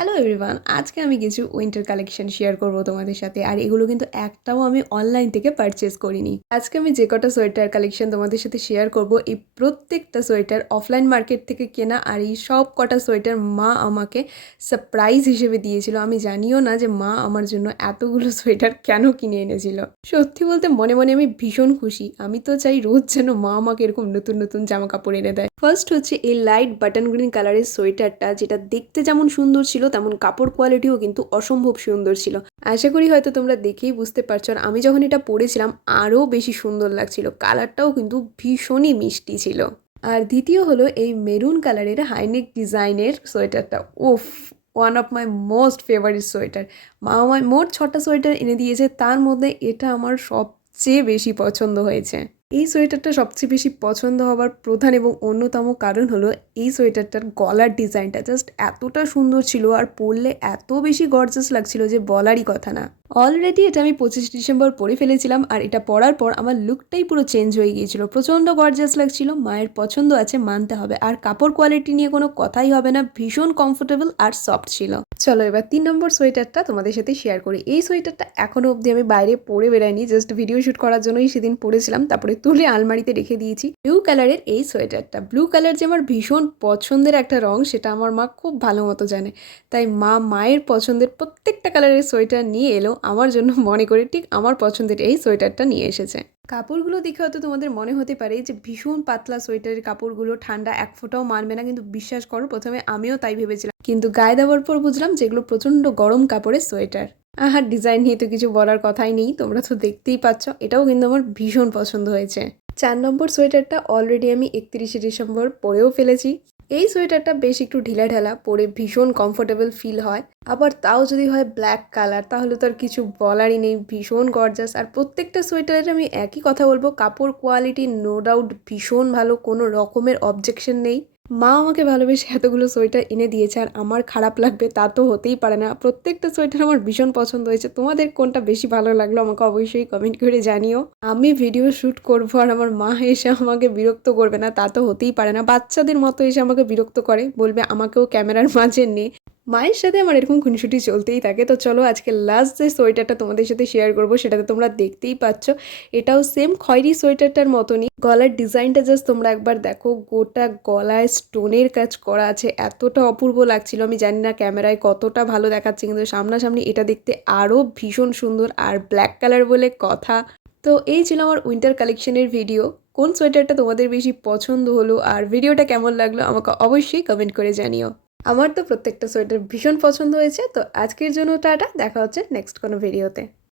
Hello everyone আজকে আমি কিছু উইন্টার কালেকশন শেয়ার করব তোমাদের সাথে, আর এগুলো কিন্তু একটাও আমি অনলাইন থেকে পারচেস করিনি। আজকে আমি যে কটা সোয়েটার কালেকশন তোমাদের সাথে শেয়ার করব, এই প্রত্যেকটা সোয়েটার অফলাইন মার্কেট থেকে কেনা, আর এই সব কটা সোয়েটার মা আমাকে সারপ্রাইজ হিসেবে দিয়েছিল। আমি জানিও না যে মা আমার জন্য এতগুলো সোয়েটার কেন কিনে এনেছিল। সত্যি বলতে মনে মনে আমি ভীষণ খুশি। আমি তো চাই রোজ যেন মা আমাকে এরকম নতুন নতুন জামা কাপড় এনে দেয়। ফার্স্ট হচ্ছে এই লাইট বাটন গ্রিন কালারের সোয়েটারটা যেটা দেখতে যেমন সুন্দর ছিল তেমন কাপড় কোয়ালিটিও কিন্তু অসম্ভব সুন্দর ছিল। আশা করি হয়তো তোমরা দেখেই বুঝতে পারছ আর আমি যখন এটা পরেছিলাম, আরও বেশি সুন্দর লাগছিল। কালারটাও কিন্তু ভীষণই মিষ্টি ছিল। আর দ্বিতীয় হলো এই মেরুন কালারের হাইনেক ডিজাইনের সোয়েটারটা। উফ one of my most favourite sweater. মা আমায় মোট ছটা সোয়েটার এনে দিয়েছে, তার মধ্যে এটা আমার সবচেয়ে বেশি পছন্দ হয়েছে। এই সোয়েটারটা সবচেয়ে বেশি পছন্দ হওয়ার প্রধান এবং অন্যতম কারণ হলো এই সোয়েটারটার গলার ডিজাইনটা জাস্ট এতটা সুন্দর ছিল আর পরলে এত বেশি গর্জাস লাগছিল যে বলারই কথা না। অলরেডি এটা আমি পঁচিশ ডিসেম্বর পরে ফেলেছিলাম, আর এটা পরার পর আমার লুকটাই পুরো চেঞ্জ হয়ে গিয়েছিল। প্রচণ্ড গর্জাস লাগছিল, মায়ের পছন্দ আছে, মানতে হবে। আর কাপড় কোয়ালিটি নিয়ে কোনো কথাই হবে না, ভীষণ কমফোর্টেবল আর সফট ছিল। চলো এবার তিন নম্বর সোয়েটারটা তোমাদের সাথে শেয়ার করি। এই সোয়েটারটা এখনও অবধি আমি বাইরে পরে বেড়াইনি জাস্ট ভিডিও শ্যুট করার জন্যই সেদিন পরেছিলাম। তারপরে তুলে আলমারিতে রেখে দিয়েছি। ব্লু কালারের এই সোয়েটারটা ব্লু কালার যে আমার ভীষণ পছন্দের একটা রং, সেটা আমার মা খুব ভালো মতো জানে। তাই মা মায়ের পছন্দের প্রত্যেকটা কালারের সোয়েটার নিয়ে এলো আমার জন্য মনে করে ঠিক আমার পছন্দের এই সোয়েটারটা নিয়ে এসেছে। কাপড়গুলো দেখে হয়তো তোমাদের মনে হতে পারে যে ভীষণ পাতলা সোয়েটারের কাপড়গুলো, ঠান্ডা এক ফোঁটাও মানবে না কিন্তু বিশ্বাস করো, প্রথমে আমিও তাই ভেবেছিলাম। কিন্তু গায়ে দেওয়ার পর বুঝলাম যেগুলো প্রচণ্ড গরম কাপড়ের সোয়েটার। আহার ডিজাইন নিয়ে তো কিছু বলার কথাই নেই, তোমরা তো দেখতেই পাচ্ছ, এটাও কিন্তু আমার ভীষণ পছন্দ হয়েছে। চার নম্বর সোয়েটারটা অলরেডি আমি একত্রিশে ডিসেম্বর পরেও ফেলেছি। এই সোয়েটারটা বেশ একটু ঢিলা ঢালা পরে ভীষণ কমফোর্টেবল ফিল হয়। আবার তাও যদি হয় ব্ল্যাক কালার তাহলে তো আর কিছু বলারই নেই, ভীষণ গর্জাস আর প্রত্যেকটা সোয়েটারের আমি একই কথা বলব, কাপড় কোয়ালিটি নো ডাউট ভীষণ ভালো, কোনো রকমের অবজেকশন নেই। মা আমাকে ভালোবেসে এতগুলো সোয়েটার এনে দিয়েছে আর আমার খারাপ লাগবে তা তো হতেই পারে না। প্রত্যেকটা সোয়েটার আমার ভীষণ পছন্দ হয়েছে। তোমাদের কোনটা বেশি ভালো লাগল আমাকে অবশ্যই কমেন্ট করে জানিও। আমি ভিডিও শ্যুট করব আর আমার মা এসে আমাকে বিরক্ত করবে না, তা তো হতেই পারে না। বাচ্চাদের মতো এসে আমাকে বিরক্ত করে, বলবে আমাকেও ক্যামেরার মাঝে নে। মায়ের সাথে আমার এরকম খুনসুটি চলতেই থাকে। তো চলো আজকে লাস্ট যে সোয়েটারটা তোমাদের সাথে শেয়ার করব, সেটাতে তোমরা দেখতেই পাচ্ছ। এটাও সেম খয়েরি সোয়েটারটার মতনই। গলার ডিজাইনটা জাস্ট তোমরা একবার দেখো, গোটা গলায় স্টোনের কাজ করা আছে। এতটা অপূর্ব লাগছিল, আমি জানি না ক্যামেরায় কতটা ভালো দেখাচ্ছে, কিন্তু সামনাসামনি এটা দেখতে আরও ভীষণ সুন্দর আর ব্ল্যাক কালার বলে কথা। তো এই ছিল আমার উইন্টার কালেকশনের ভিডিও কোন সোয়েটারটা তোমাদের বেশি পছন্দ হলো আর ভিডিওটা কেমন লাগল, আমাকে অবশ্যই কমেন্ট করে জানিও। আমার তো প্রত্যেকটা সোয়েটার ভীষণ পছন্দ হয়েছে, তো আজকের জন্য টাটা, দেখা হচ্ছে নেক্সট কোনো ভিডিওতে